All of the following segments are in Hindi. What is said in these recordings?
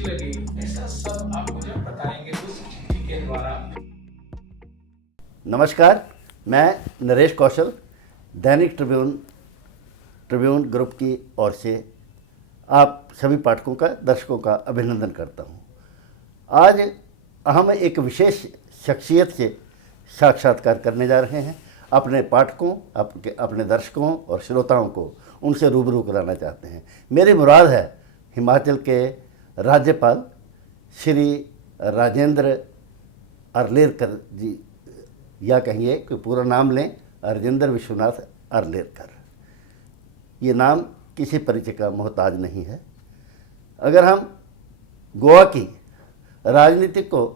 कैसी लगी, ऐसा सब आप मुझे बताएंगे उस स्थिति के द्वारा। नमस्कार, मैं नरेश कौशल दैनिक ट्रिब्यून ग्रुप की ओर से आप सभी पाठकों का, दर्शकों का अभिनंदन करता हूं। आज हम एक विशेष शख्सियत से साक्षात्कार करने जा रहे हैं। अपने पाठकों, अपने दर्शकों और श्रोताओं को उनसे रूबरू कराना चाहते हैं। मेरी मुराद है हिमाचल के राज्यपाल श्री राजेंद्र अर्लेकर जी, या कहिए कि पूरा नाम लें राजेंद्र विश्वनाथ अर्लेकर। ये नाम किसी परिचय का मोहताज नहीं है। अगर हम गोवा की राजनीति को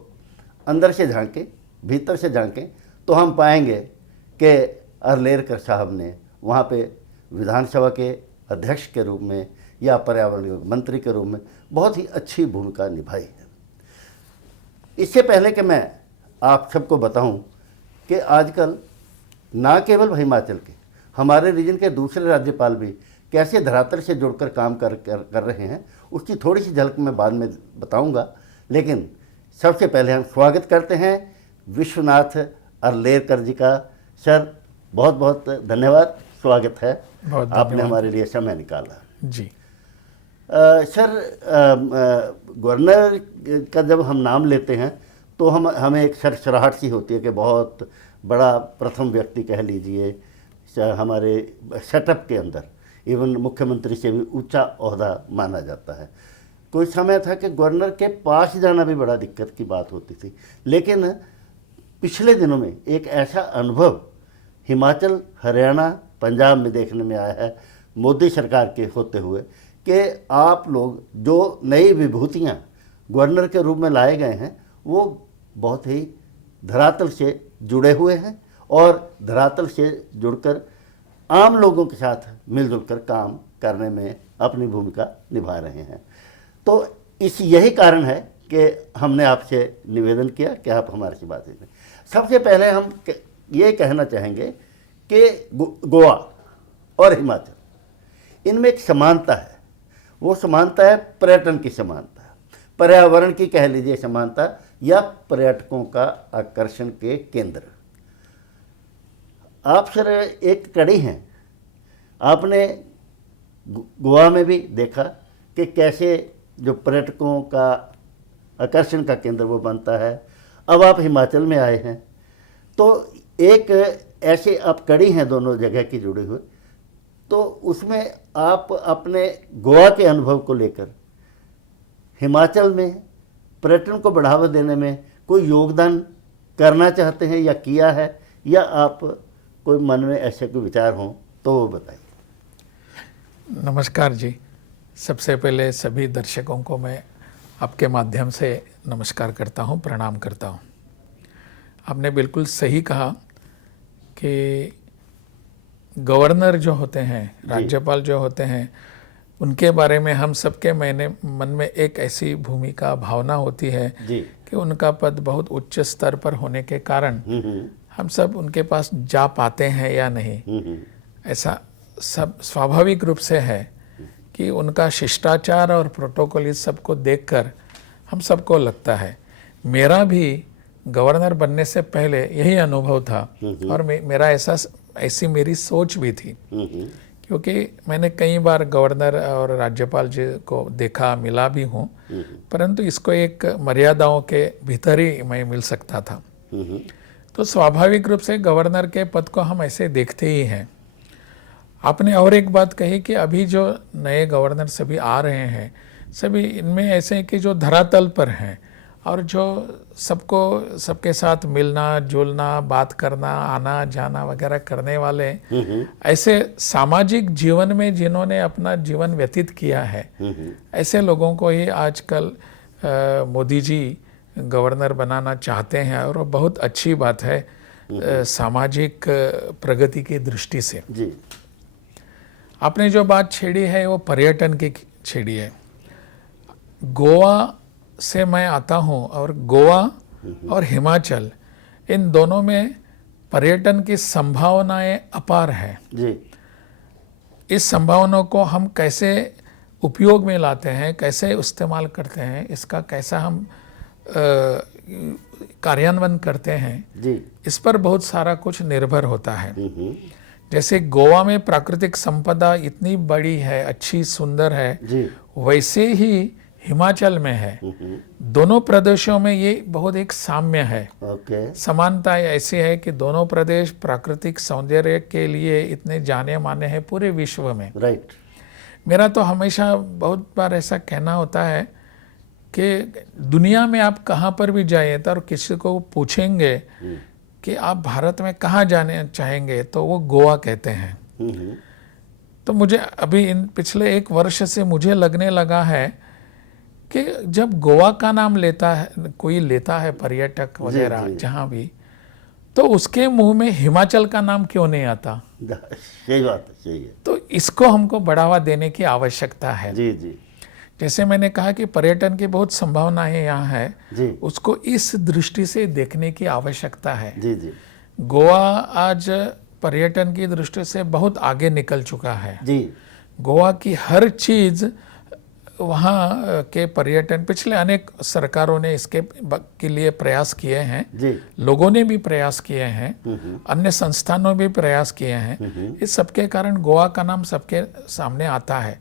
अंदर से झांकें, भीतर से झांकें, तो हम पाएंगे कि अर्लेकर साहब ने वहाँ पे विधानसभा के अध्यक्ष के रूप में या पर्यावरण मंत्री के रूप में बहुत ही अच्छी भूमिका निभाई है। इससे पहले कि मैं आप सबको बताऊं कि आजकल ना केवल हिमाचल के, हमारे रीजन के दूसरे राज्यपाल भी कैसे धरातल से जुड़कर काम कर रहे हैं, उसकी थोड़ी सी झलक मैं बाद में बताऊंगा। लेकिन सबसे पहले हम स्वागत करते हैं विश्वनाथ अर्लेकर जी का। सर, बहुत बहुत धन्यवाद, स्वागत है। आपने हमारे लिए समय निकाला जी। सर, गवर्नर का जब हम नाम लेते हैं तो हमें एक सरसराहट सी होती है कि बहुत बड़ा प्रथम व्यक्ति कह लीजिए हमारे सेटअप के अंदर, इवन मुख्यमंत्री से भी ऊंचा ओहदा माना जाता है। कोई समय था कि गवर्नर के पास जाना भी बड़ा दिक्कत की बात होती थी। लेकिन पिछले दिनों में एक ऐसा अनुभव हिमाचल, हरियाणा, पंजाब में देखने में आया है मोदी सरकार के होते हुए कि आप लोग जो नई विभूतियाँ गवर्नर के रूप में लाए गए हैं वो बहुत ही धरातल से जुड़े हुए हैं और धरातल से जुड़कर आम लोगों के साथ मिलजुल कर काम करने में अपनी भूमिका निभा रहे हैं। तो यही कारण है कि हमने आपसे निवेदन किया कि आप हमारे से बात करें। सबसे पहले हम ये कहना चाहेंगे कि गोवा और हिमाचल, इनमें एक समानता है। वो समानता है पर्यटन की समानता, पर्यावरण की कह लीजिए समानता, या पर्यटकों का आकर्षण के केंद्र। आप सर एक कड़ी हैं, आपने गोवा में भी देखा कि कैसे जो पर्यटकों का आकर्षण का केंद्र वो बनता है। अब आप हिमाचल में आए हैं तो एक ऐसे आप कड़ी हैं दोनों जगह की जुड़े हुए, तो उसमें आप अपने गोवा के अनुभव को लेकर हिमाचल में पर्यटन को बढ़ावा देने में कोई योगदान करना चाहते हैं या किया है, या आप कोई मन में ऐसे कोई विचार हों तो वो बताइए। नमस्कार जी। सबसे पहले सभी दर्शकों को मैं आपके माध्यम से नमस्कार करता हूं, प्रणाम करता हूं। आपने बिल्कुल सही कहा कि गवर्नर जो होते हैं, राज्यपाल जो होते हैं, उनके बारे में हम सबके मन में एक ऐसी भूमिका, भावना होती है कि उनका पद बहुत उच्च स्तर पर होने के कारण हम सब उनके पास जा पाते हैं या नहीं, ऐसा सब स्वाभाविक रूप से है कि उनका शिष्टाचार और प्रोटोकॉल इस सबको देखकर हम सबको लगता है। मेरा भी गवर्नर बनने से पहले यही अनुभव था और मेरा ऐसी मेरी सोच भी थी, क्योंकि मैंने कई बार गवर्नर और राज्यपाल जी को देखा, मिला भी हूँ, परंतु इसको एक मर्यादाओं के भीतर ही मैं मिल सकता था। तो स्वाभाविक रूप से गवर्नर के पद को हम ऐसे देखते ही हैं। आपने और एक बात कही कि अभी जो नए गवर्नर सभी आ रहे हैं, सभी इनमें ऐसे कि जो धरातल पर हैं और जो सबके साथ मिलना जुलना, बात करना, आना जाना वगैरह करने वाले, ऐसे सामाजिक जीवन में जिन्होंने अपना जीवन व्यतीत किया है, ऐसे लोगों को ही आजकल मोदी जी गवर्नर बनाना चाहते हैं। और वो बहुत अच्छी बात है सामाजिक प्रगति की दृष्टि से। आपने जो बात छेड़ी है वो पर्यटन की छेड़ी है। गोवा से मैं आता हूँ और गोवा और हिमाचल, इन दोनों में पर्यटन की संभावनाएं अपार है। इस संभावनाओं को हम कैसे उपयोग में लाते हैं, कैसे इस्तेमाल करते हैं, इसका कैसा हम कार्यान्वयन करते हैं, जी। इस पर बहुत सारा कुछ निर्भर होता है। जैसे गोवा में प्राकृतिक संपदा इतनी बड़ी है, अच्छी, सुंदर है, जी। वैसे ही हिमाचल में है। दोनों प्रदेशों में ये बहुत एक साम्य है। ओके। समानता ऐसी है कि दोनों प्रदेश प्राकृतिक सौंदर्य के लिए इतने जाने माने हैं पूरे विश्व में। राइट। मेरा तो हमेशा बहुत बार ऐसा कहना होता है कि दुनिया में आप कहाँ पर भी जाइए तो और किसी को पूछेंगे कि आप भारत में कहाँ जाने चाहेंगे तो वो गोवा कहते हैं। तो मुझे अभी इन पिछले 1 वर्ष से मुझे लगने लगा है कि जब गोवा का नाम लेता है कोई, लेता है पर्यटक वगैरह जहाँ भी, तो उसके मुंह में हिमाचल का नाम क्यों नहीं आता? सही बात है, सही है। तो इसको हमको बढ़ावा देने की आवश्यकता है। जी जी जैसे मैंने कहा कि पर्यटन की बहुत संभावनाएं यहाँ है, जी उसको इस दृष्टि से देखने की आवश्यकता है। जी जी गोवा आज पर्यटन की दृष्टि से बहुत आगे निकल चुका है। जी। गोवा की हर चीज वहाँ के पर्यटन, पिछले अनेक सरकारों ने इसके के लिए प्रयास किए हैं, जी। लोगों ने भी प्रयास किए हैं, अन्य संस्थानों ने भी प्रयास किए हैं। इस सबके कारण गोवा का नाम सबके सामने आता है।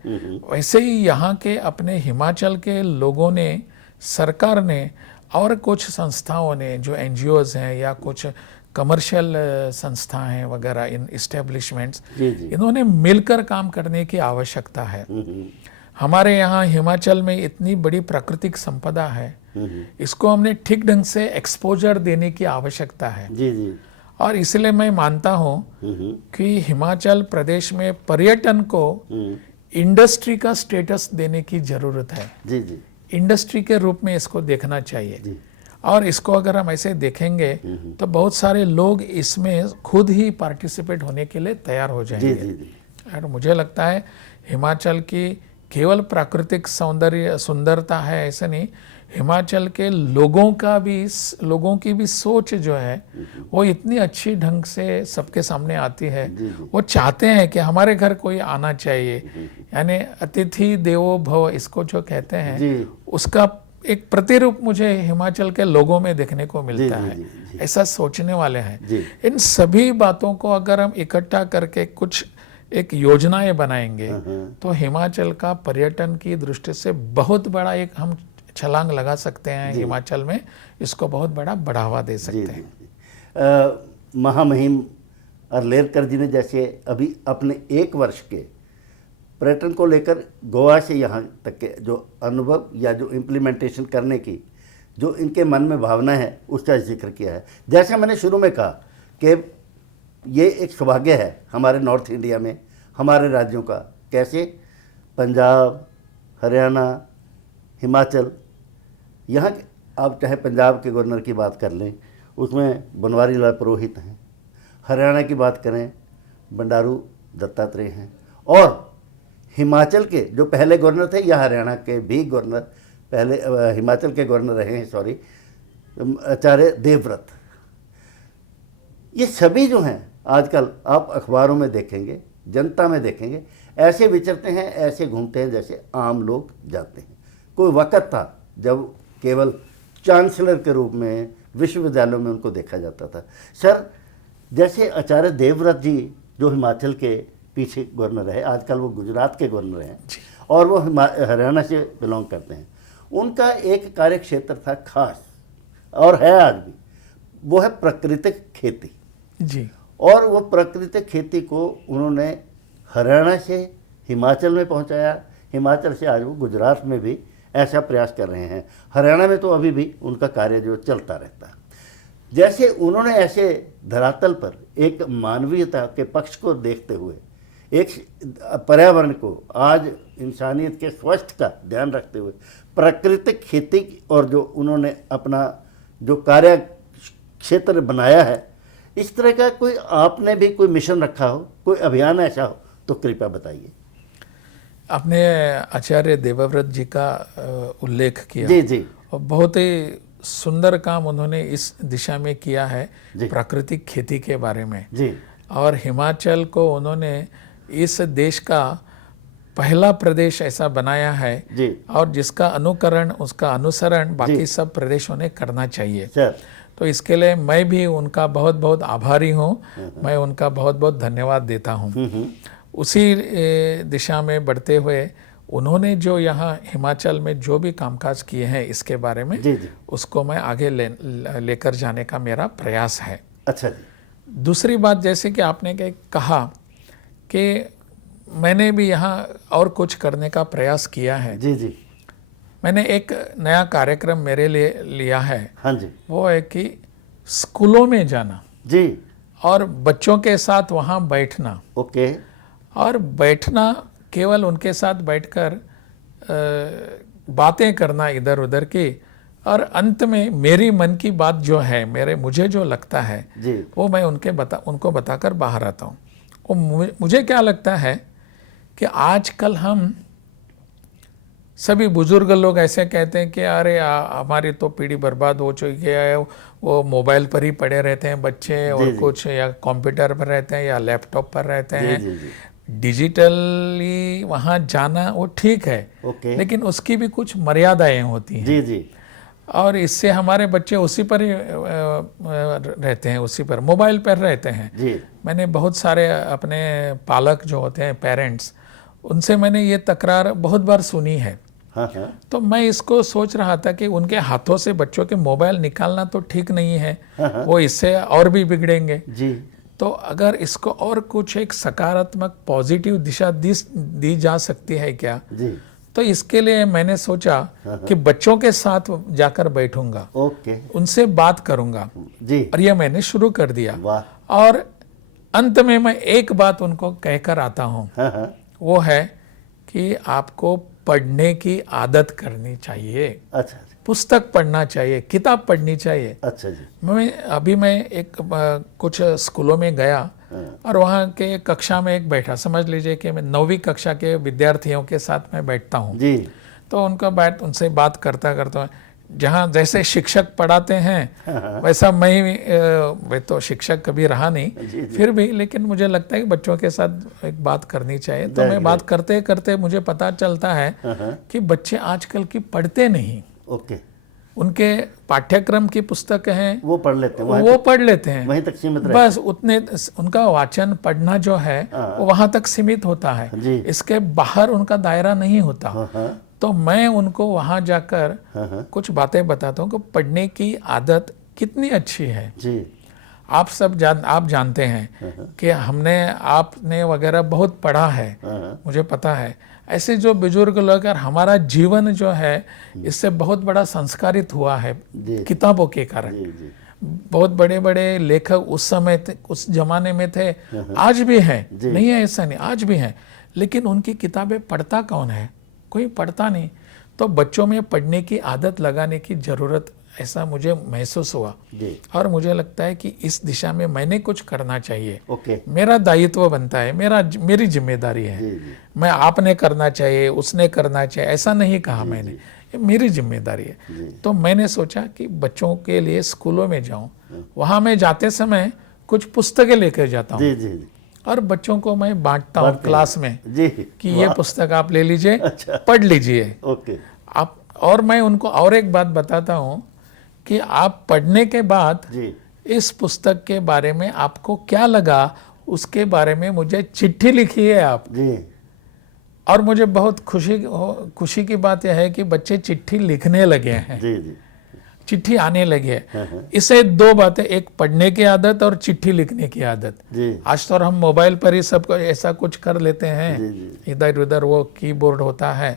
वैसे ही यहाँ के अपने हिमाचल के लोगों ने, सरकार ने और कुछ संस्थाओं ने, जो NGOs हैं या कुछ कमर्शियल संस्थाएं हैं वगैरह, इन इस्टेब्लिशमेंट्स, इन्होंने मिलकर काम करने की आवश्यकता है। हमारे यहाँ हिमाचल में इतनी बड़ी प्राकृतिक संपदा है, इसको हमने ठीक ढंग से एक्सपोजर देने की आवश्यकता है। जी जी। और इसलिए मैं मानता हूँ कि हिमाचल प्रदेश में पर्यटन को इंडस्ट्री का स्टेटस देने की जरूरत है। जी जी। इंडस्ट्री के रूप में इसको देखना चाहिए। और इसको अगर हम ऐसे देखेंगे तो बहुत सारे लोग इसमें खुद ही पार्टिसिपेट होने के लिए तैयार हो जाएंगे। जी जी। और मुझे लगता है हिमाचल की केवल प्राकृतिक सौंदर्य, सुंदरता है ऐसा नहीं, हिमाचल के लोगों की भी सोच जो है वो इतनी अच्छी ढंग से सबके सामने आती है। वो चाहते हैं कि हमारे घर कोई आना चाहिए, यानी अतिथि देवो भव इसको जो कहते हैं, उसका एक प्रतिरूप मुझे हिमाचल के लोगों में देखने को मिलता है। ऐसा सोचने वाले हैं। इन सभी बातों को अगर हम इकट्ठा करके कुछ एक योजनाएं बनाएंगे तो हिमाचल का पर्यटन की दृष्टि से बहुत बड़ा एक हम छलांग लगा सकते हैं। हिमाचल में इसको बहुत बड़ा बढ़ावा दे सकते हैं। महामहिम अर्लेकर जी ने जैसे अभी अपने 1 वर्ष के पर्यटन को लेकर गोवा से यहाँ तक के जो अनुभव या जो इम्प्लीमेंटेशन करने की जो इनके मन में भावना है उसका जिक्र किया है। जैसा मैंने शुरू में कहा कि ये एक सौभाग्य है हमारे नॉर्थ इंडिया में, हमारे राज्यों का, कैसे पंजाब, हरियाणा, हिमाचल, यहाँ आप चाहे पंजाब के गवर्नर की बात कर लें, उसमें बनवारी लाल पुरोहित हैं, हरियाणा की बात करें बंडारू दत्तात्रेय हैं, और हिमाचल के जो पहले गवर्नर थे या हरियाणा के भी गवर्नर पहले हिमाचल के गवर्नर रहे हैं, सॉरी, आचार्य देवव्रत। ये सभी जो हैं आजकल आप अखबारों में देखेंगे, जनता में देखेंगे, ऐसे विचरते हैं, ऐसे घूमते हैं जैसे आम लोग जाते हैं। कोई वक़्त था जब केवल चांसलर के रूप में विश्वविद्यालयों में उनको देखा जाता था। सर, जैसे आचार्य देवव्रत जी जो हिमाचल के पीछे गवर्नर रहे, आजकल वो गुजरात के गवर्नर हैं और वो हरियाणा से बिलोंग करते हैं। उनका एक कार्य क्षेत्र था खास, और है आज भी, वो है प्राकृतिक खेती जी। और वो प्राकृतिक खेती को उन्होंने हरियाणा से हिमाचल में पहुंचाया, हिमाचल से आज वो गुजरात में भी ऐसा प्रयास कर रहे हैं। हरियाणा में तो अभी भी उनका कार्य जो चलता रहता है। जैसे उन्होंने ऐसे धरातल पर एक मानवीयता के पक्ष को देखते हुए, एक पर्यावरण को, आज इंसानियत के स्वास्थ्य का ध्यान रखते हुए प्राकृतिक खेती और जो उन्होंने अपना जो कार्य क्षेत्र बनाया है, इस तरह का कोई आपने भी कोई मिशन रखा हो, कोई अभियान ऐसा हो तो कृपया बताइए। आपने आचार्य देवव्रत जी का उल्लेख किया। जी जी। और बहुत ही सुंदर काम उन्होंने इस दिशा में किया है प्राकृतिक खेती के बारे में जी। और हिमाचल को उन्होंने इस देश का पहला प्रदेश ऐसा बनाया है जी और जिसका अनुकरण उसका अनुसरण जी। बाकी सब प्रदेशों ने करना चाहिए। सर। तो इसके लिए मैं भी उनका बहुत बहुत आभारी हूँ, मैं उनका बहुत बहुत धन्यवाद देता हूँ। उसी दिशा में बढ़ते हुए उन्होंने जो यहाँ हिमाचल में जो भी कामकाज किए हैं इसके बारे में जी जी। उसको मैं आगे लेकर जाने का मेरा प्रयास है। अच्छा जी। दूसरी बात, जैसे कि आपने कहा कि मैंने भी यहाँ और कुछ करने का प्रयास किया है। जी जी। मैंने एक नया कार्यक्रम मेरे लिए लिया है। हाँ जी। वो है कि स्कूलों में जाना जी। और बच्चों के साथ वहाँ बैठना, ओके। और बैठना केवल उनके साथ बैठकर बातें करना इधर उधर की, और अंत में मेरी मन की बात जो है, मुझे जो लगता है जी। वो मैं उनको बताकर बाहर आता हूँ। वो मुझे क्या लगता है कि आजकल हम सभी बुजुर्ग लोग ऐसे कहते हैं कि अरे हमारी तो पीढ़ी बर्बाद हो चुकी है, वो मोबाइल पर ही पड़े रहते हैं बच्चे, और जी। कुछ या कंप्यूटर पर रहते हैं या लैपटॉप पर रहते जी हैं। जी जी। डिजिटली वहाँ जाना वो ठीक है, ओके। लेकिन उसकी भी कुछ मर्यादाएं होती हैं। जी जी। और इससे हमारे बच्चे उसी पर ही रहते हैं, उसी पर मोबाइल पर रहते हैं। जी। मैंने बहुत सारे अपने पालक जो होते हैं, पेरेंट्स, उनसे मैंने ये तकरार बहुत बार सुनी है। हाँ हाँ। तो मैं इसको सोच रहा था कि उनके हाथों से बच्चों के मोबाइल निकालना तो ठीक नहीं है, वो इससे और भी बिगड़ेंगे। जी। तो अगर इसको और कुछ एक सकारात्मक पॉजिटिव दिशा दी जा सकती है क्या, जी। तो इसके लिए मैंने सोचा कि बच्चों के साथ जाकर बैठूंगा, ओके। उनसे बात करूंगा, जी। और ये मैंने शुरू कर दिया। वाह। और अंत में मैं एक बात उनको कहकर आता हूँ, हाँ हाँ। वो है कि आपको पढ़ने की आदत करनी चाहिए, अच्छा जी। पुस्तक पढ़ना चाहिए, किताब पढ़नी चाहिए। अच्छा जी। मैं एक कुछ स्कूलों में गया और वहाँ के कक्षा में एक बैठा, समझ लीजिए कि मैं 9वीं कक्षा के विद्यार्थियों के साथ मैं बैठता हूँ। जी। तो उनसे बात करता करता जहाँ जैसे शिक्षक पढ़ाते हैं वैसा मैं तो शिक्षक कभी रहा नहीं, फिर भी लेकिन मुझे लगता है कि बच्चों के साथ एक बात करनी चाहिए। तो मैं बात करते करते मुझे पता चलता है कि बच्चे आजकल की पढ़ते नहीं। ओके। उनके पाठ्यक्रम की पुस्तक हैं, वो पढ़ लेते हैं, वो पढ़ लेते हैं, वहीं तक सीमित रहते बस उतने, उनका वाचन पढ़ना जो है वो वहाँ तक सीमित होता है, जी। इसके बाहर उनका दायरा नहीं होता। हाँ। तो मैं उनको वहाँ जाकर कुछ बातें बताता हूँ कि पढ़ने की आदत कितनी अच्छी है। जी। आप जानते हैं कि आपने वगैरह बहुत पढ़ा है, मुझे पता है। ऐसे जो बुजुर्ग लोग, और हमारा जीवन जो है इससे बहुत बड़ा संस्कारित हुआ है किताबों के कारण। बहुत बड़े बड़े लेखक उस समय उस जमाने में थे, आज भी हैं, नहीं है ऐसा नहीं, आज भी हैं, लेकिन उनकी किताबें पढ़ता कौन है? कोई पढ़ता नहीं। तो बच्चों में पढ़ने की आदत लगाने की जरूरत, ऐसा मुझे महसूस हुआ जी। और मुझे लगता है कि इस दिशा में मैंने कुछ करना चाहिए। ओके। मेरा दायित्व बनता है, मेरी जिम्मेदारी है। जी। मैं आपने करना चाहिए, उसने करना चाहिए, ऐसा नहीं कहा मैंने, ये मेरी जिम्मेदारी है। तो मैंने सोचा कि बच्चों के लिए स्कूलों में जाऊं, वहां मैं जाते समय कुछ पुस्तकें लेकर जाता हूँ जी। और बच्चों को मैं बांटता हूँ क्लास में जी। कि ये पुस्तक आप ले लीजिए, अच्छा। पढ़ लीजिए ओके। आप। और मैं उनको और एक बात बताता हूँ कि आप पढ़ने के बाद जी। इस पुस्तक के बारे में आपको क्या लगा, उसके बारे में मुझे चिट्ठी लिखिए आप। जी। और मुझे बहुत खुशी की बात यह है कि बच्चे चिट्ठी लिखने लगे हैं। जी जी। चिट्ठी आने लगी है। इससे दो बातें, एक पढ़ने की आदत और चिट्ठी लिखने की आदत। जी। आज तो हम मोबाइल पर ही सब ऐसा कुछ कर लेते हैं, जी। इधर उधर वो कीबोर्ड होता है,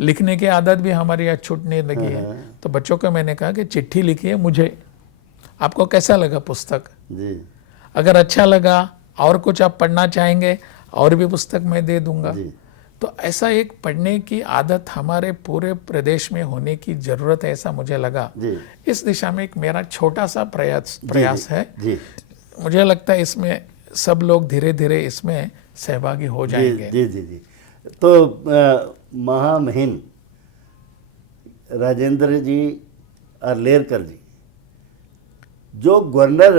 लिखने की आदत भी हमारी आज छूटने लगी है। तो बच्चों को मैंने कहा कि चिट्ठी लिखिए मुझे, आपको कैसा लगा पुस्तक? जी। अगर अच्छा लगा और कुछ आप पढ़ना चाहेंगे और भी पुस्तक मैं दे दूंगा। तो ऐसा एक पढ़ने की आदत हमारे पूरे प्रदेश में होने की जरूरत है, ऐसा मुझे लगा। इस दिशा में एक मेरा छोटा सा प्रयास है। मुझे लगता है इसमें सब लोग धीरे धीरे इसमें सहभागी हो जाएंगे। जी। तो महामहिम राजेंद्र जी आर्लेकर जी जो गवर्नर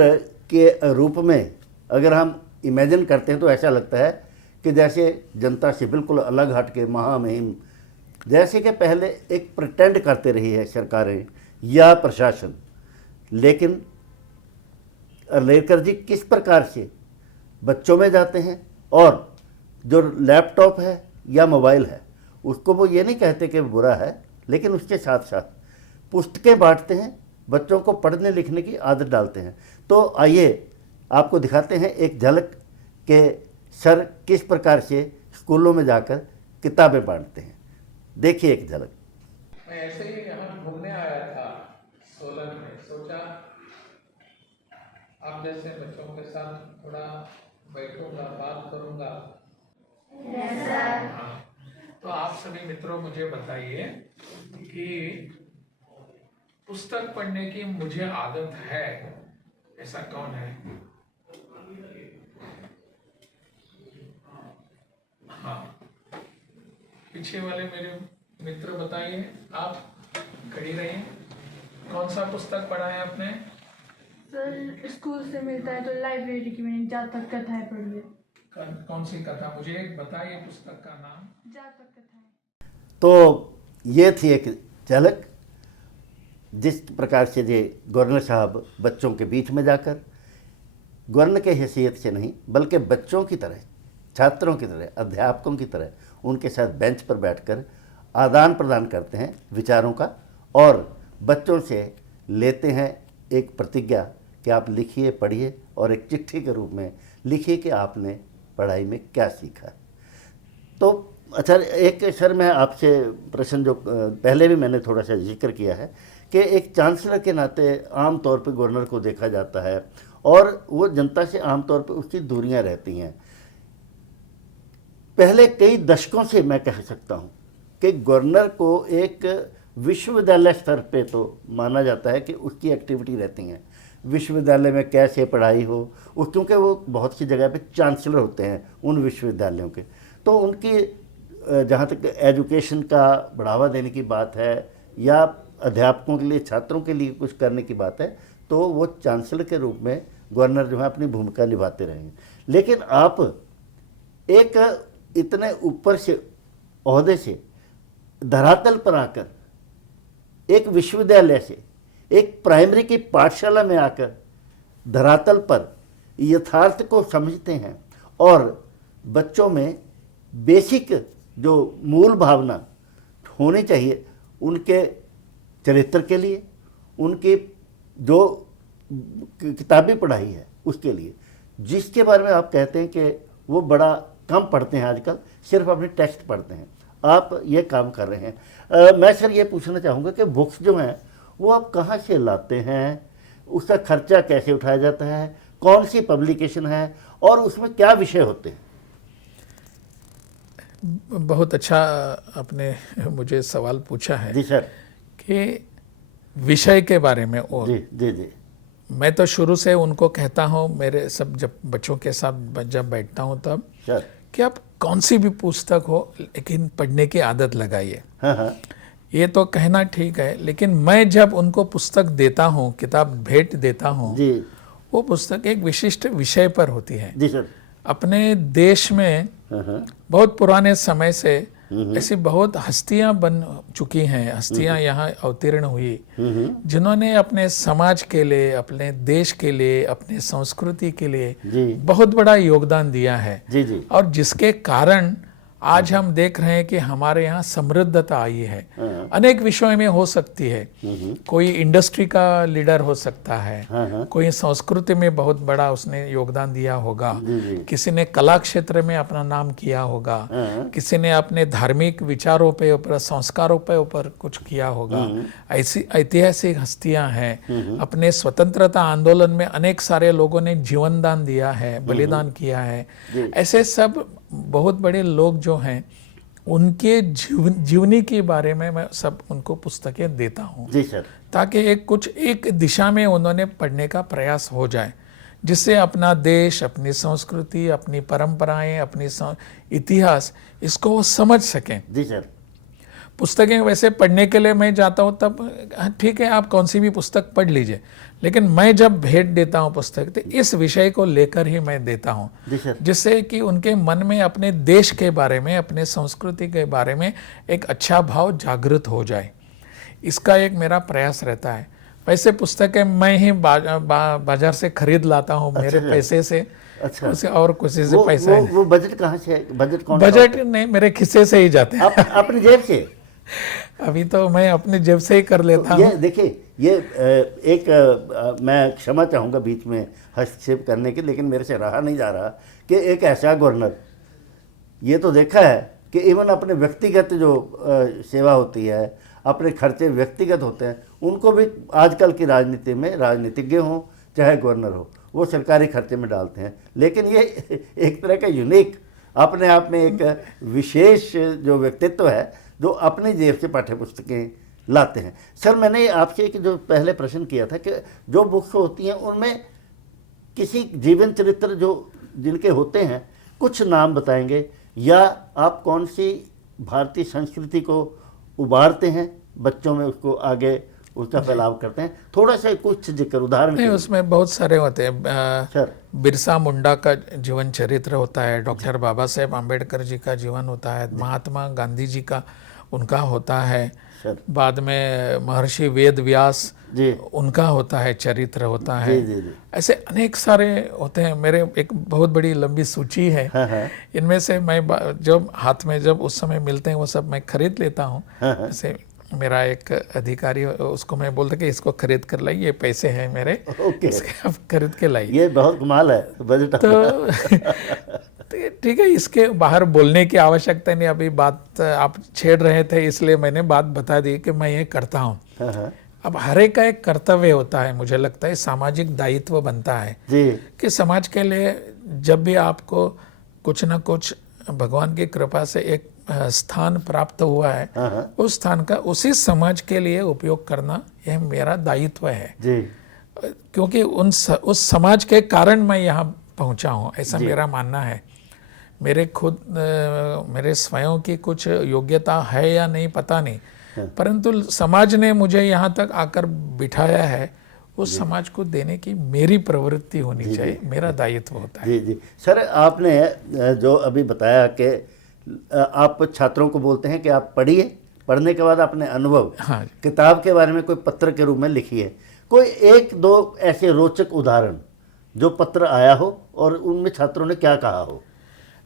के रूप में अगर हम इमेजिन करते हैं तो ऐसा लगता है कि जैसे जनता से बिल्कुल अलग हट के महामहिम, जैसे कि पहले एक प्रिटेंड करते रही है सरकारें या प्रशासन, लेकिन अर्लेकर जी किस प्रकार से बच्चों में जाते हैं और जो लैपटॉप है या मोबाइल है उसको वो ये नहीं कहते कि बुरा है, लेकिन उसके साथ साथ पुस्तकें बांटते हैं, बच्चों को पढ़ने लिखने की आदत डालते हैं। तो आइए आपको दिखाते हैं एक झलक के सर किस प्रकार से स्कूलों में जाकर किताबें बांटते हैं। देखिए एक झलक। मैं ऐसे ही यहाँ घूमने आया था सोलन में, सोचा आप जैसे बच्चों के साथ थोड़ा बैठूंगा, बात करूंगा। हाँ, तो आप सभी मित्रों मुझे बताइए कि पुस्तक पढ़ने की मुझे आदत है, ऐसा कौन है? हाँ, पीछे वाले मेरे मित्र बताइए, आप खड़ी रहिए। कौन सा पुस्तक पढ़ा है आपने? सर स्कूल से मिलता है तो लाइब्रेरी की मैंने जातक कथाएं पढ़ी है। कौन सी कथा, मुझे एक बताइए पुस्तक का नाम। जातक कथाएं। तो ये थी एक झलक जिस प्रकार से ये गवर्नर साहब बच्चों के बीच में जाकर गवर्नर के हैसियत से नहीं बल्कि बच्चों की तरह, छात्रों की तरह, अध्यापकों की तरह उनके साथ बेंच पर बैठकर आदान प्रदान करते हैं विचारों का और बच्चों से लेते हैं एक प्रतिज्ञा कि आप लिखिए, पढ़िए और एक चिट्ठी के रूप में लिखिए कि आपने पढ़ाई में क्या सीखा। तो अच्छा, एक सर मैं आपसे प्रश्न जो पहले भी मैंने थोड़ा सा जिक्र किया है कि एक चांसलर के नाते आम तौर पे गवर्नर को देखा जाता है और वो जनता से आम तौर पे उसकी दूरियां रहती हैं। पहले कई दशकों से मैं कह सकता हूँ कि गवर्नर को एक विश्वविद्यालय स्तर पे तो माना जाता है कि उसकी एक्टिविटी रहती हैं, विश्वविद्यालय में कैसे पढ़ाई हो, उस क्योंकि वो बहुत सी जगह पे चांसलर होते हैं उन विश्वविद्यालयों के, तो उनकी जहाँ तक एजुकेशन का बढ़ावा देने की बात है या अध्यापकों के लिए, छात्रों के लिए कुछ करने की बात है, तो वो चांसलर के रूप में गवर्नर जो है अपनी भूमिका निभाते रहेंगे। लेकिन आप एक इतने ऊपर से ओहदे से धरातल पर आकर एक विश्वविद्यालय से एक प्राइमरी की पाठशाला में आकर धरातल पर यथार्थ को समझते हैं और बच्चों में बेसिक जो मूल भावना होनी चाहिए उनके चरित्र के लिए, उनकी जो किताबी पढ़ाई है उसके लिए, जिसके बारे में आप कहते हैं कि वो बड़ा कम पढ़ते हैं आजकल, सिर्फ अपने टेक्स्ट पढ़ते हैं, आप ये काम कर रहे हैं। मैं सर ये पूछना चाहूँगा कि बुक्स जो हैं वो आप कहाँ से लाते हैं, उसका खर्चा कैसे उठाया जाता है, कौन सी पब्लिकेशन है और उसमें क्या विषय होते हैं? बहुत अच्छा आपने मुझे सवाल पूछा है। जी सर। कि विषय के बारे में, और जी जी जी मैं तो शुरू से उनको कहता हूँ, मेरे सब जब बच्चों के साथ जब बैठता हूँ तब, सर, कि आप कौन सी भी पुस्तक हो लेकिन पढ़ने की आदत लगाइए। हाँ हाँ ये तो कहना ठीक है, लेकिन मैं जब उनको पुस्तक देता हूँ, किताब भेंट देता हूँ, जी वो पुस्तक एक विशिष्ट विषय पर होती है। जी सर। अपने देश में हाँ हाँ बहुत पुराने समय से ऐसी बहुत हस्तियां बन चुकी हैं, हस्तियां यहाँ अवतीर्ण हुई जिन्होंने अपने समाज के लिए, अपने देश के लिए, अपने संस्कृति के लिए जी बहुत बड़ा योगदान दिया है। जी जी और जिसके कारण आज हम देख रहे हैं कि हमारे यहाँ समृद्धता आई है। अनेक विषयों में हो सकती है, कोई इंडस्ट्री का लीडर हो सकता है, कोई संस्कृति में बहुत बड़ा उसने योगदान दिया होगा, किसी ने कला क्षेत्र में अपना नाम किया होगा, किसी ने अपने धार्मिक विचारों पे ऊपर, संस्कारों पे ऊपर कुछ किया होगा। ऐसी ऐतिहासिक हस्तियां हैं। अपने स्वतंत्रता आंदोलन में अनेक सारे लोगों ने जीवन दान दिया है, बलिदान किया है। ऐसे सब बहुत बड़े लोग जो हैं उनके जीवनी के बारे में मैं सब उनको पुस्तकें देता हूँ। जी सर। ताकि एक दिशा में उन्होंने पढ़ने का प्रयास हो जाए, जिससे अपना देश, अपनी संस्कृति, अपनी परंपराएं, अपनी इतिहास, इसको वो समझ सकें। जी सर। पुस्तकें वैसे पढ़ने के लिए मैं जाता हूँ तब हाँ, ठीक है, आप कौन सी भी पुस्तक पढ़ लीजिए, लेकिन मैं जब भेंट देता हूँ पुस्तक तो इस विषय को लेकर ही मैं देता हूँ, जी सर। जिससे कि उनके मन में अपने देश के बारे में, अपने संस्कृति के बारे में एक अच्छा भाव जागृत हो जाए। इसका एक मेरा प्रयास रहता है। वैसे पुस्तकें मैं ही बाजार से खरीद लाता हूँ मेरे पैसे से। अच्छा, उसे और किसी से पैसा ही वो बजट कहाँ से है? बजट कौन नहीं, बजट नहीं, मेरे खिस्से से ही जाते हैं। अपनी जेब से? अभी तो मैं अपनी जेब से ही कर लेता हूँ। ये देखिए, ये मैं क्षमा चाहूँगा बीच में हस्तक्षेप करने के, लेकिन मेरे से रहा नहीं जा रहा कि एक ऐसा गवर्नर, ये तो देखा है कि इवन अपने व्यक्तिगत जो सेवा होती है, अपने खर्चे व्यक्तिगत होते हैं, उनको भी आजकल की राजनीति में राजनीतिज्ञ हों चाहे गवर्नर हो, वो सरकारी खर्चे में डालते हैं। लेकिन ये एक तरह का यूनिक, अपने आप में एक विशेष जो व्यक्तित्व है जो अपनी जेब से पाठ्य पुस्तकें लाते हैं। सर, मैंने आपसे एक जो पहले प्रश्न किया था कि जो बुक्स होती हैं उनमें किसी जीवन चरित्र जो जिनके होते हैं, कुछ नाम बताएंगे, या आप कौन सी भारतीय संस्कृति को उबारते हैं, बच्चों में उसको आगे उसका फैलाव करते हैं, थोड़ा सा कुछ जिक्र उदाहरण नहीं, उसमें बहुत सारे होते हैं। सर, बिरसा मुंडा का जीवन चरित्र होता है, डॉक्टर बाबा साहेब आम्बेडकर जी का जीवन होता है, महात्मा गांधी जी का उनका होता है, सर, बाद में महर्षि वेद व्यास जी, उनका होता है, चरित्र होता है। जी, जी, जी। ऐसे अनेक सारे होते हैं। मेरे एक बहुत बड़ी लंबी सूची है। हाँ, हाँ, इनमें से मैं जब हाथ में जब उस समय मिलते हैं वो सब मैं खरीद लेता हूँ। हाँ, हाँ। जैसे मेरा एक अधिकारी, उसको मैं बोलता कि इसको खरीद कर लाइए, ये पैसे हैं मेरे, ओके, इसके आप खरीद के लाइए। ये बहुत कमाल है बजट। तो ठीक है, इसके बाहर बोलने की आवश्यकता नहीं। अभी बात आप छेड़ रहे थे इसलिए मैंने बात बता दी कि मैं ये करता हूँ। हाँ, हाँ, अब हर एक का एक कर्तव्य होता है, मुझे लगता है सामाजिक दायित्व बनता है जी, कि समाज के लिए जब भी आपको कुछ ना कुछ भगवान की कृपा से एक स्थान प्राप्त हुआ है, हाँ, हाँ, उस स्थान का उसी समाज के लिए उपयोग करना यह मेरा दायित्व है। जी, क्योंकि उस समाज के कारण मैं यहाँ पहुँचा हूँ, ऐसा मेरा मानना है। मेरे मेरे स्वयं की कुछ योग्यता है या नहीं पता नहीं, परंतु समाज ने मुझे यहाँ तक आकर बिठाया है, उस समाज को देने की मेरी प्रवृत्ति होनी चाहिए, मेरा दायित्व होता है। जी, जी। सर, आपने जो अभी बताया कि आप छात्रों को बोलते हैं कि आप पढ़िए, पढ़ने के बाद अपने अनुभव हाँ, किताब के बारे में कोई पत्र के रूप में लिखिए। कोई एक दो ऐसे रोचक उदाहरण जो पत्र आया हो और उनमें छात्रों ने क्या कहा हो?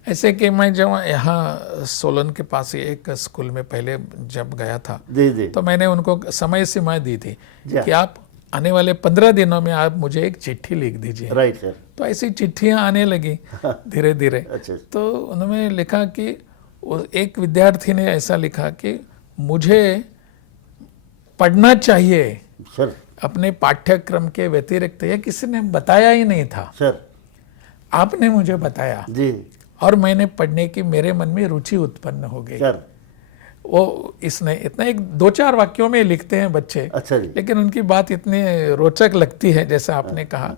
ऐसे कि मैं जब यहाँ सोलन के पास ही एक स्कूल में पहले जब गया था, जी, जी, तो मैंने उनको समय सीमा दी थी जी। कि आप आने वाले 15 दिनों में आप मुझे एक चिट्ठी लिख दीजिए। Right sir. तो ऐसी चिट्ठियाँ आने लगी धीरे धीरे। अच्छा, तो उन्होंने लिखा कि एक विद्यार्थी ने ऐसा लिखा कि मुझे पढ़ना चाहिए सर, अपने पाठ्यक्रम के व्यतिरिक्त। ये किसी ने बताया ही नहीं था, सर, आपने मुझे बताया जी, और मैंने पढ़ने की मेरे मन में रुचि उत्पन्न हो गई। सर, वो इसने इतना एक 2-4 वाक्यों में लिखते हैं बच्चे, अच्छा जी, लेकिन उनकी बात इतनी रोचक लगती है जैसा आपने कहा,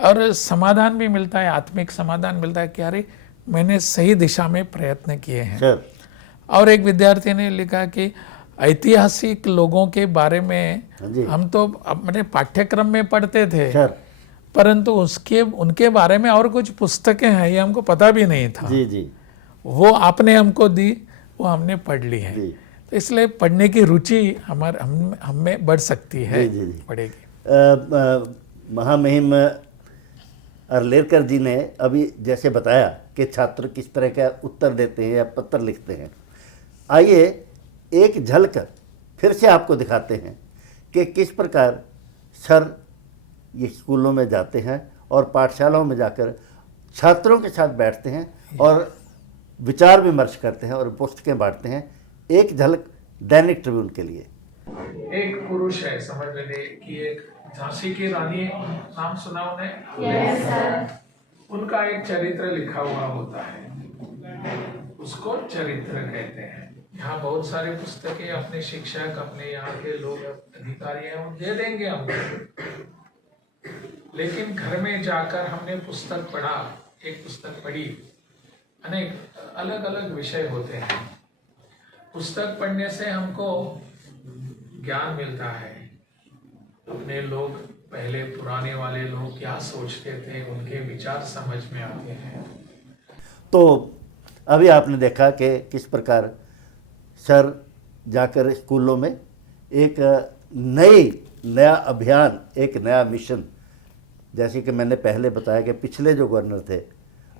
और समाधान भी मिलता है, आत्मिक समाधान मिलता है कि अरे मैंने सही दिशा में प्रयत्न किए हैं। सर, और एक विद्यार्थी ने लिखा कि ऐतिहासिक लोगों के बारे में जी, हम तो अपने पाठ्यक्रम में पढ़ते थे, सर, परंतु उनके बारे में और कुछ पुस्तकें हैं ये हमको पता भी नहीं था। जी, जी, वो आपने हमको दी, वो हमने पढ़ ली है। जी, तो इसलिए पढ़ने की रुचि हम में बढ़ सकती है, जी, जी, जी। बढ़ेगी। महामहिम अर्लेकर जी ने अभी जैसे बताया कि छात्र किस तरह का उत्तर देते हैं या पत्र लिखते हैं, आइए एक झलक फिर से आपको दिखाते हैं कि किस प्रकार सर ये स्कूलों में जाते हैं और पाठशालाओं में जाकर छात्रों के साथ बैठते हैं और विचार विमर्श करते हैं और पुस्तकें बांटते हैं। एक झलक दैनिक ट्रिब्यून के लिए। एक पुरुष है, समझ लीजिए कि एक झांसी की रानी, नाम सुना उन्हें? Yes sir. उनका एक चरित्र लिखा हुआ होता है, उसको चरित्र कहते हैं। यहाँ बहुत सारी पुस्तकें अपने शिक्षक, अपने यहाँ के लोग अधिकारी हैं, वो दे देंगे हमको, लेकिन घर में जाकर हमने पुस्तक पढ़ा, एक पुस्तक पढ़ी, अनेक अलग अलग विषय होते हैं। पुस्तक पढ़ने से हमको ज्ञान मिलता है। अपने लोग, पहले पुराने वाले लोग क्या सोचते थे, उनके विचार समझ में आते हैं। तो अभी आपने देखा कि किस प्रकार सर जाकर स्कूलों में एक नया अभियान, एक नया मिशन, जैसे कि मैंने पहले बताया कि पिछले जो गवर्नर थे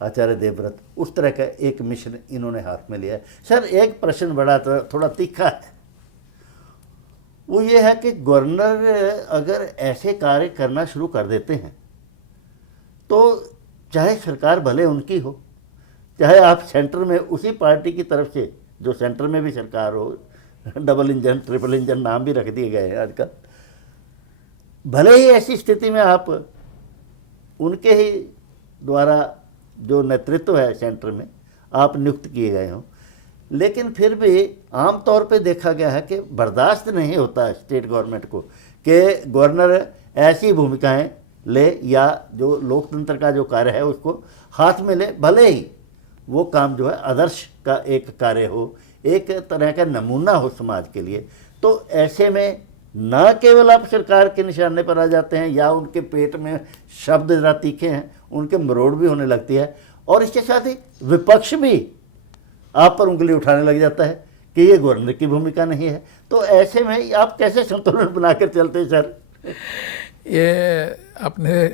आचार्य देवव्रत, उस तरह का एक मिशन इन्होंने हाथ में लिया है। सर एक प्रश्न बड़ा थोड़ा तीखा है, वो ये है कि गवर्नर अगर ऐसे कार्य करना शुरू कर देते हैं तो चाहे सरकार भले उनकी हो, चाहे आप सेंटर में उसी पार्टी की तरफ से, जो सेंटर में भी सरकार हो, डबल इंजन ट्रिपल इंजन नाम भी रख दिए गए हैं आजकल, भले ही ऐसी स्थिति में आप उनके ही द्वारा जो नेतृत्व है सेंटर में आप नियुक्त किए गए हों, लेकिन फिर भी आम तौर पे देखा गया है कि बर्दाश्त नहीं होता है स्टेट गवर्नमेंट को कि गवर्नर ऐसी भूमिकाएं ले या जो लोकतंत्र का जो कार्य है उसको हाथ में ले, भले ही वो काम जो है आदर्श का एक कार्य हो, एक तरह का नमूना हो समाज के लिए। तो ऐसे में न केवल आप सरकार के निशाने पर आ जाते हैं या उनके पेट में शब्द ज़रा तीखे हैं, उनके मरोड़ भी होने लगती है, और इसके साथ ही विपक्ष भी आप पर उंगली उठाने लग जाता है कि ये गवर्नर की भूमिका नहीं है। तो ऐसे में आप कैसे संतुलन बनाकर चलते हैं सर? ये आपने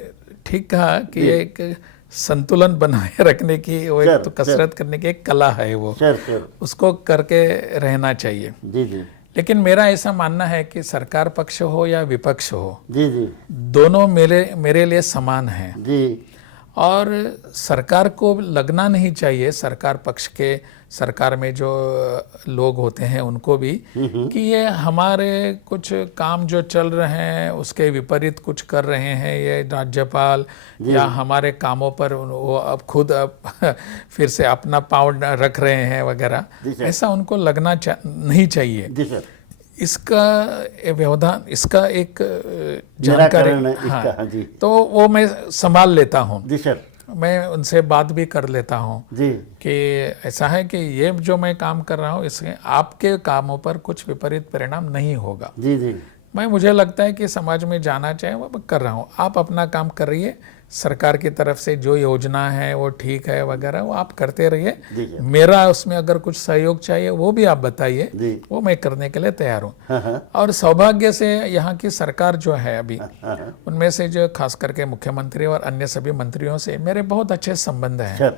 ठीक कहा कि ये एक संतुलन बनाए रखने की, वो एक तो कसरत करने की एक कला है, वो सर उसको करके रहना चाहिए। जी जी। लेकिन मेरा ऐसा मानना है कि सरकार पक्ष हो या विपक्ष हो, जी जी, दोनों मेरे लिए समान हैं। जी, और सरकार को लगना नहीं चाहिए, सरकार पक्ष के, सरकार में जो लोग होते हैं उनको भी, कि ये हमारे कुछ काम जो चल रहे हैं उसके विपरीत कुछ कर रहे हैं ये राज्यपाल, या हमारे कामों पर वो अब खुद फिर से अपना पाँव रख रहे हैं वगैरह, ऐसा उनको लगना नहीं चाहिए। जी सर। इसका व्यवधान, इसका एक जानकारी, हाँ जी, तो वो मैं संभाल लेता हूँ। जी सर। मैं उनसे बात भी कर लेता हूँ जी, कि ऐसा है कि ये जो मैं काम कर रहा हूँ इसके आपके कामों पर कुछ विपरीत परिणाम नहीं होगा। जी जी, मुझे लगता है कि समाज में जाना चाहिए, वो मैं कर रहा हूँ, आप अपना काम कर रहिए, सरकार की तरफ से जो योजना है वो ठीक है वगैरह वो आप करते रहिए, मेरा उसमें अगर कुछ सहयोग चाहिए वो भी आप बताइए, वो मैं करने के लिए तैयार हूँ। और सौभाग्य से यहाँ की सरकार जो है अभी, उनमें से जो खास करके मुख्यमंत्री और अन्य सभी मंत्रियों से मेरे बहुत अच्छे संबंध हैं,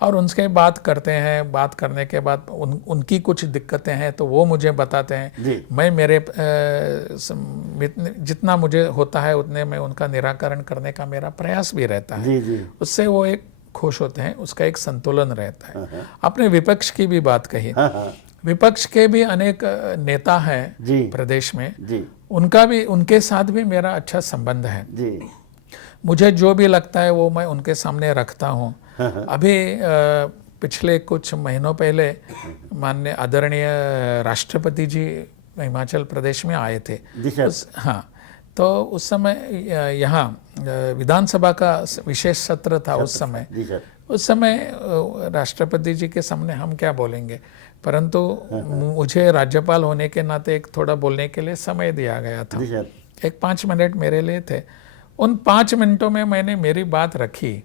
और उनसे बात करते हैं, बात करने के बाद उनकी कुछ दिक्कतें हैं तो वो मुझे बताते हैं, मैं मेरे जितना मुझे होता है उतने में उनका निराकरण करने का मेरा प्रयास भी रहता है। उससे वो एक खुश होते हैं, उसका एक संतुलन रहता है। आपने विपक्ष की भी बात कही, विपक्ष के भी अनेक नेता हैं प्रदेश में, उनके साथ भी मेरा अच्छा संबंध है। मुझे जो भी लगता है वो मैं उनके सामने रखता हूँ। अभी पिछले कुछ महीनों पहले माननीय आदरणीय राष्ट्रपति जी हिमाचल प्रदेश में आए थे। हाँ, तो उस समय यहाँ विधानसभा का विशेष सत्र था उस समय राष्ट्रपति जी के सामने हम क्या बोलेंगे, परंतु मुझे राज्यपाल होने के नाते एक थोड़ा बोलने के लिए समय दिया गया था। एक 5 मिनट मेरे लिए थे। उन 5 मिनटों में मैंने मेरी बात रखी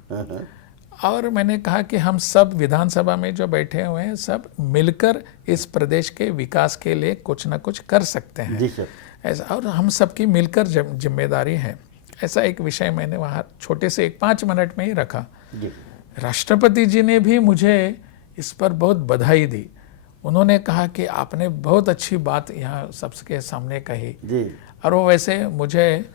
और मैंने कहा कि हम सब विधानसभा में जो बैठे हुए हैं सब मिलकर इस प्रदेश के विकास के लिए कुछ ना कुछ कर सकते हैं, ऐसा, और हम सबकी मिलकर जिम्मेदारी है। ऐसा एक विषय मैंने वहाँ छोटे से एक 5 मिनट में ही रखा। राष्ट्रपति जी ने भी मुझे इस पर बहुत बधाई दी। उन्होंने कहा कि आपने बहुत अच्छी बात यहाँ सबके सामने कही। और वो वैसे मुझे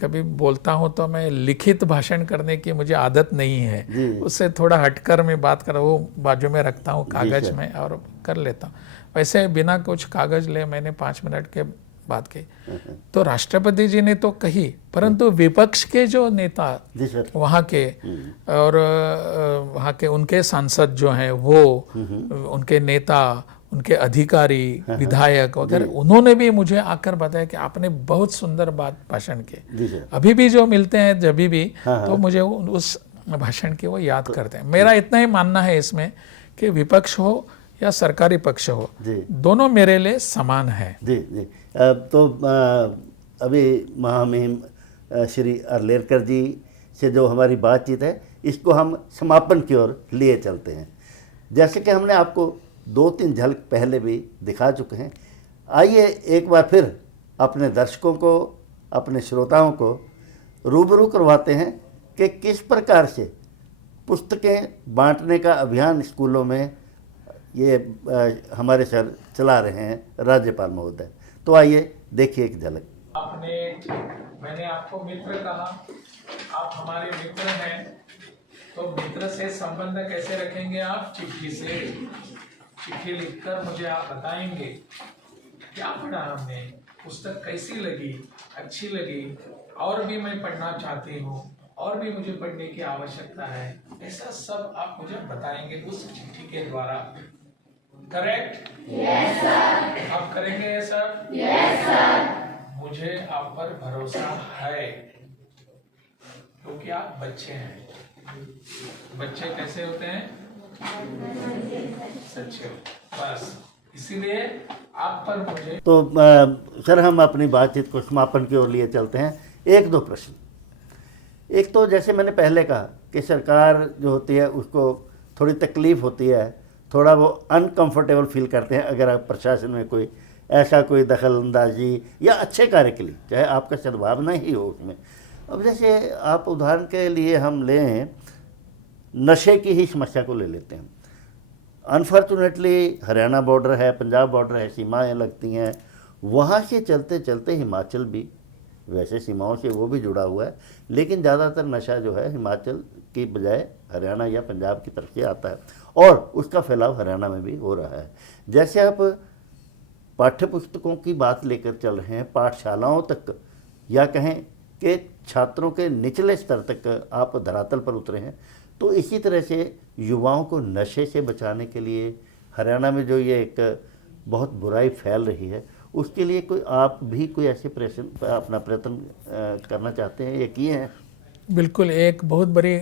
कभी बोलता हूँ तो मैं लिखित भाषण करने की मुझे आदत नहीं है, उससे थोड़ा हटकर मैं बात कर, वो बाजू में रखता हूँ कागज़ में और कर लेता हूँ। वैसे बिना कुछ कागज़ ले मैंने 5 मिनट के बात की। तो राष्ट्रपति जी ने तो कही, परंतु विपक्ष के जो नेता वहाँ के और वहाँ के उनके सांसद जो हैं वो, उनके नेता, उनके अधिकारी, विधायक वगैरह, उन्होंने भी मुझे आकर बताया कि आपने बहुत सुंदर बात भाषण की। अभी भी जो मिलते हैं जब भी तो मुझे उस भाषण की वो याद करते हैं। मेरा इतना ही मानना है इसमें कि विपक्ष हो या सरकारी पक्ष हो, जी। दोनों मेरे लिए समान है। जी जी। तो अभी महामहिम श्री अर्लेकर जी से जो हमारी बातचीत है, इसको हम समापन की ओर लिए चलते हैं। जैसे कि हमने आपको 2-3 झलक पहले भी दिखा चुके हैं, आइए एक बार फिर अपने दर्शकों को, अपने श्रोताओं को रूबरू करवाते हैं कि किस प्रकार से पुस्तकें बांटने का अभियान स्कूलों में ये हमारे सर चला रहे हैं, राज्यपाल महोदय। तो आइए देखिए एक झलक। मैंने आपको मित्र कहा, आप हमारे मित्र हैं, तो मित्र से संबंध कैसे रखेंगे आप? चिट्ठी से। चिट्ठी लिखकर मुझे आप बताएंगे क्या पढ़ा हमने, पुस्तक कैसी लगी, अच्छी लगी, और भी मैं पढ़ना चाहती हूँ, और भी मुझे पढ़ने की आवश्यकता है, ऐसा सब आप मुझे बताएंगे उस चिट्ठी के द्वारा। करेक्ट? Yes sir. आप करेंगे ये सब? Yes sir. मुझे आप पर भरोसा है, क्योंकि आप बच्चे हैं। बच्चे कैसे होते हैं? सच्चे। बस इसीलिए आप पर मुझे। तो सर हम अपनी बातचीत को समापन की ओर लिए चलते हैं। 1-2 प्रश्न। एक तो जैसे मैंने पहले कहा कि सरकार जो होती है उसको थोड़ी तकलीफ़ होती है, थोड़ा वो अनकंफर्टेबल फील करते हैं अगर आप प्रशासन में कोई ऐसा कोई दखल अंदाजी या अच्छे कार्य के लिए, चाहे आपका सद्भावना ही हो उसमें। अब जैसे आप उदाहरण के लिए हम लें, नशे की ही समस्या को ले लेते हैं। अनफॉर्चुनेटली हरियाणा बॉर्डर है, पंजाब बॉर्डर है, सीमाएं लगती हैं, वहाँ से चलते चलते हिमाचल भी, वैसे सीमाओं से वो भी जुड़ा हुआ है, लेकिन ज़्यादातर नशा जो है हिमाचल की बजाय हरियाणा या पंजाब की तरफ से आता है, और उसका फैलाव हरियाणा में भी हो रहा है। जैसे आप पाठ्य पुस्तकों की बात लेकर चल रहे हैं, पाठशालाओं तक या कहें कि छात्रों के निचले स्तर तक आप धरातल पर उतरे हैं, तो इसी तरह से युवाओं को नशे से बचाने के लिए हरियाणा में जो ये एक बहुत बुराई फैल रही है, उसके लिए कोई आप भी कोई ऐसे अपना प्रयत्न करना चाहते हैं या किए हैं? बिल्कुल, एक बहुत बड़ी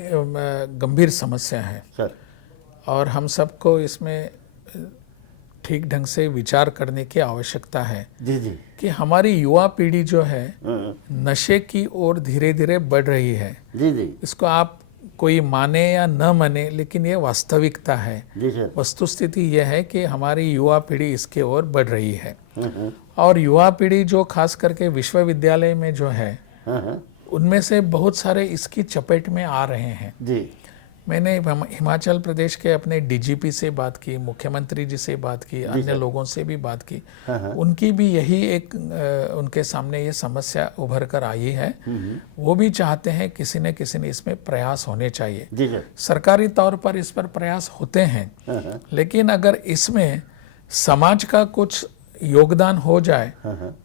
गंभीर समस्या है सर, और हम सबको इसमें ठीक ढंग से विचार करने की आवश्यकता है। जी जी। कि हमारी युवा पीढ़ी जो है हाँ, नशे की ओर धीरे धीरे बढ़ रही है। जी जी। इसको आप कोई माने या न माने, लेकिन ये वास्तविकता है। जी सर। वस्तुस्थिति यह है कि हमारी युवा पीढ़ी इसके ओर बढ़ रही है, और युवा पीढ़ी जो खास करके विश्वविद्यालय में जो है, हाँ, उनमें से बहुत सारे इसकी चपेट में आ रहे हैं। जी। मैंने हिमाचल प्रदेश के अपने डीजीपी से बात की, मुख्यमंत्री जी से बात की, अन्य लोगों से भी बात की। उनकी भी यही एक उनके सामने ये समस्या उभर कर आई है। वो भी चाहते हैं किसी न किसी ने इसमें प्रयास होने चाहिए। जी सर। सरकारी तौर पर इस पर प्रयास होते हैं, लेकिन अगर इसमें समाज का कुछ योगदान हो जाए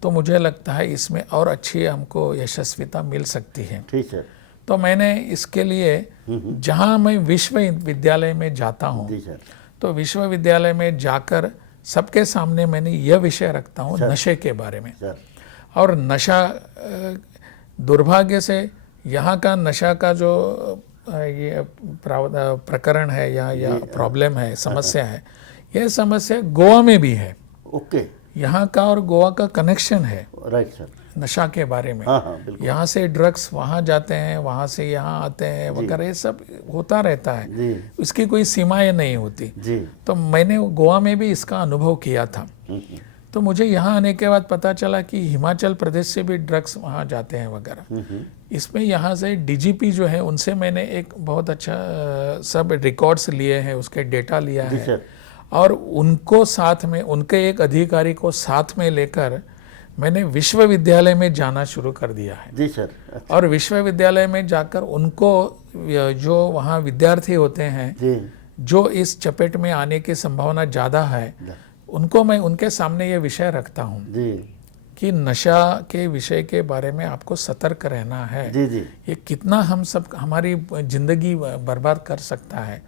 तो मुझे लगता है इसमें और अच्छी हमको यशस्विता मिल सकती है। ठीक है। तो मैंने इसके लिए जहाँ मैं विश्वविद्यालय में जाता हूँ, तो विश्वविद्यालय में जाकर सबके सामने मैंने यह विषय रखता हूँ नशे के बारे में। और नशा, दुर्भाग्य से यहाँ का नशा का जो ये प्रकरण है या प्रॉब्लम है, समस्या है, यह समस्या गोवा में भी है। ओके। यहाँ का और गोवा का कनेक्शन है। Right sir. नशा के बारे में। बिल्कुल। यहाँ से ड्रग्स वहाँ जाते हैं, वहाँ से यहाँ आते हैं वगैरह, ये सब होता रहता है जी। इसकी कोई सीमाएं नहीं होती जी। तो मैंने गोवा में भी इसका अनुभव किया था। तो मुझे यहाँ आने के बाद पता चला कि हिमाचल प्रदेश से भी ड्रग्स वहाँ जाते हैं वगैरह। इसमें यहाँ से डीजीपी जो है उनसे मैंने एक बहुत अच्छा सब रिकॉर्ड्स लिए हैं, उसके डेटा लिया है, और उनको साथ में, उनके एक अधिकारी को साथ में लेकर मैंने विश्वविद्यालय में जाना शुरू कर दिया है। जी सर। अच्छा। और विश्वविद्यालय में जाकर उनको जो वहाँ विद्यार्थी होते हैं जी। जो इस चपेट में आने की संभावना ज़्यादा है, उनको मैं उनके सामने ये विषय रखता हूँ जी। कि नशा के विषय के बारे में आपको सतर्क रहना है। जी जी। ये कितना हम सब हमारी जिंदगी बर्बाद कर सकता है।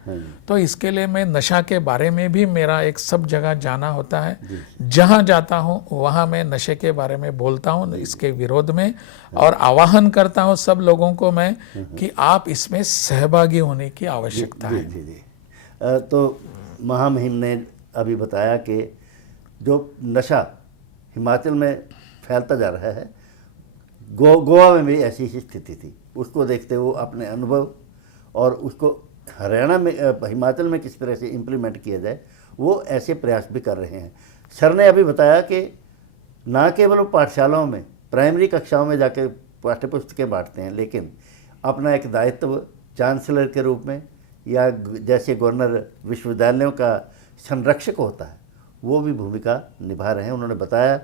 तो इसके लिए मैं नशा के बारे में भी मेरा एक सब जगह जाना होता है। जहाँ जाता हूँ वहाँ मैं नशे के बारे में बोलता हूँ, इसके विरोध में, और आह्वान करता हूँ सब लोगों को मैं कि आप इसमें सहभागी होने की आवश्यकता है। जी जी। तो महामहिम ने अभी बताया कि जो नशा हिमाचल में फैलता जा रहा है, गोवा में भी ऐसी ही स्थिति थी। उसको देखते हुए अपने अनुभव और उसको हरियाणा में हिमाचल में किस तरह से इम्प्लीमेंट किया जाए, वो ऐसे प्रयास भी कर रहे हैं। सर ने अभी बताया कि ना केवल वो पाठशालाओं में प्राइमरी कक्षाओं में जाकर पाठ्य पुस्तकें बांटते हैं, लेकिन अपना एक दायित्व चांसलर के रूप में या जैसे गवर्नर विश्वविद्यालयों का संरक्षक होता है, वो भी भूमिका निभा रहे हैं। उन्होंने बताया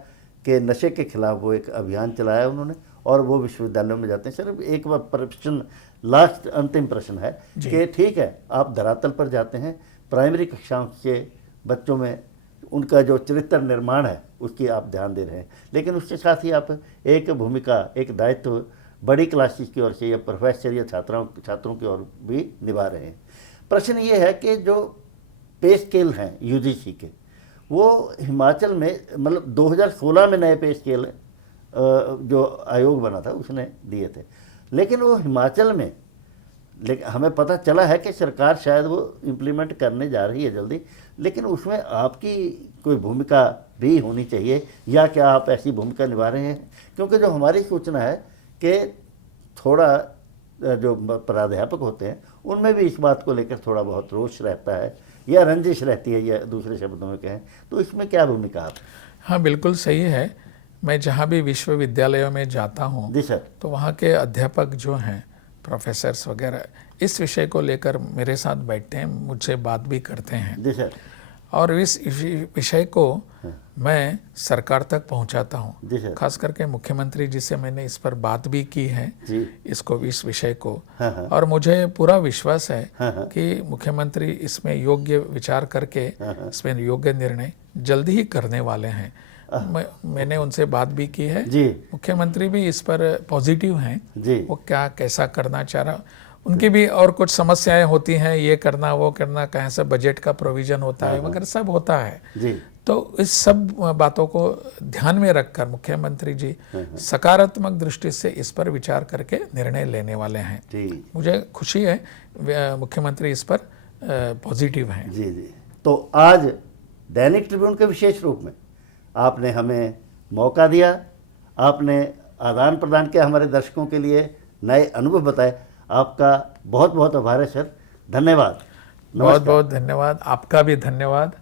कि नशे के खिलाफ वो एक अभियान चलाया उन्होंने, और वो विश्वविद्यालयों में जाते हैं। सर एक बार प्रश्न, लास्ट अंतिम प्रश्न है कि ठीक है, आप धरातल पर जाते हैं, प्राइमरी कक्षाओं के बच्चों में उनका जो चरित्र निर्माण है उसकी आप ध्यान दे रहे हैं, लेकिन उसके साथ ही आप एक भूमिका, एक दायित्व बड़ी क्लासेस की ओर से या प्रोफेसर या छात्रों की ओर भी निभा रहे हैं। प्रश्न ये है कि जो पे स्केल हैं यूजीसी के, वो हिमाचल में मतलब 2016 में नए पे स्केल जो आयोग बना था उसने दिए थे, लेकिन वो हिमाचल में, लेकिन हमें पता चला है कि सरकार शायद वो इम्प्लीमेंट करने जा रही है जल्दी, लेकिन उसमें आपकी कोई भूमिका भी होनी चाहिए, या क्या आप ऐसी भूमिका निभा रहे हैं? क्योंकि जो हमारी सूचना है कि थोड़ा जो प्राध्यापक होते हैं उनमें भी इस बात को लेकर थोड़ा बहुत रोष रहता है या रंजिश रहती है, या दूसरे शब्दों में कहें तो इसमें क्या भूमिका आप? हाँ, बिल्कुल सही है। मैं जहाँ भी विश्वविद्यालयों में जाता हूँ जी सर। तो वहाँ के अध्यापक जो हैं, प्रोफेसर्स वगैरह, इस विषय को लेकर मेरे साथ बैठते हैं, मुझसे बात भी करते हैं। जी सर। और इस विषय को मैं सरकार तक पहुंचाता जी हूं। सर। खास करके मुख्यमंत्री जी से मैंने इस पर बात भी की है, जी। इस विषय को। हाँ हाँ। और मुझे पूरा विश्वास है हाँ हाँ। कि मुख्यमंत्री इसमें योग्य विचार करके इसमें योग्य निर्णय जल्दी ही करने वाले हैं। मैंने उनसे बात भी की है जी। मुख्यमंत्री भी इस पर पॉजिटिव हैं जी। वो क्या कैसा करना चाह रहा, उनकी भी और कुछ समस्याएं होती हैं, ये करना वो करना, कहीं से बजट का प्रोविजन होता है वगैरह सब होता है जी। तो इस सब बातों को ध्यान में रखकर मुख्यमंत्री जी सकारात्मक दृष्टि से इस पर विचार करके निर्णय लेने वाले हैं। जी। मुझे खुशी है मुख्यमंत्री इस पर पॉजिटिव हैं। जी जी। तो आज दैनिक ट्रिब्यून के विशेष रूप में आपने हमें मौका दिया, आपने आदान प्रदान किया, हमारे दर्शकों के लिए नए अनुभव बताए। आपका बहुत बहुत आभार है सर, धन्यवाद। बहुत बहुत धन्यवाद, आपका भी धन्यवाद।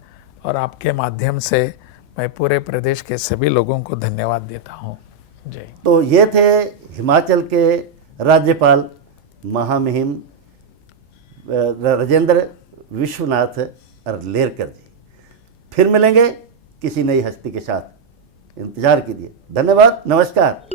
और आपके माध्यम से मैं पूरे प्रदेश के सभी लोगों को धन्यवाद देता हूँ। जय। तो ये थे हिमाचल के राज्यपाल महामहिम राजेंद्र विश्वनाथ अरलेरकर जी। फिर मिलेंगे किसी नई हस्ती के साथ, इंतजार कीजिए। धन्यवाद, नमस्कार।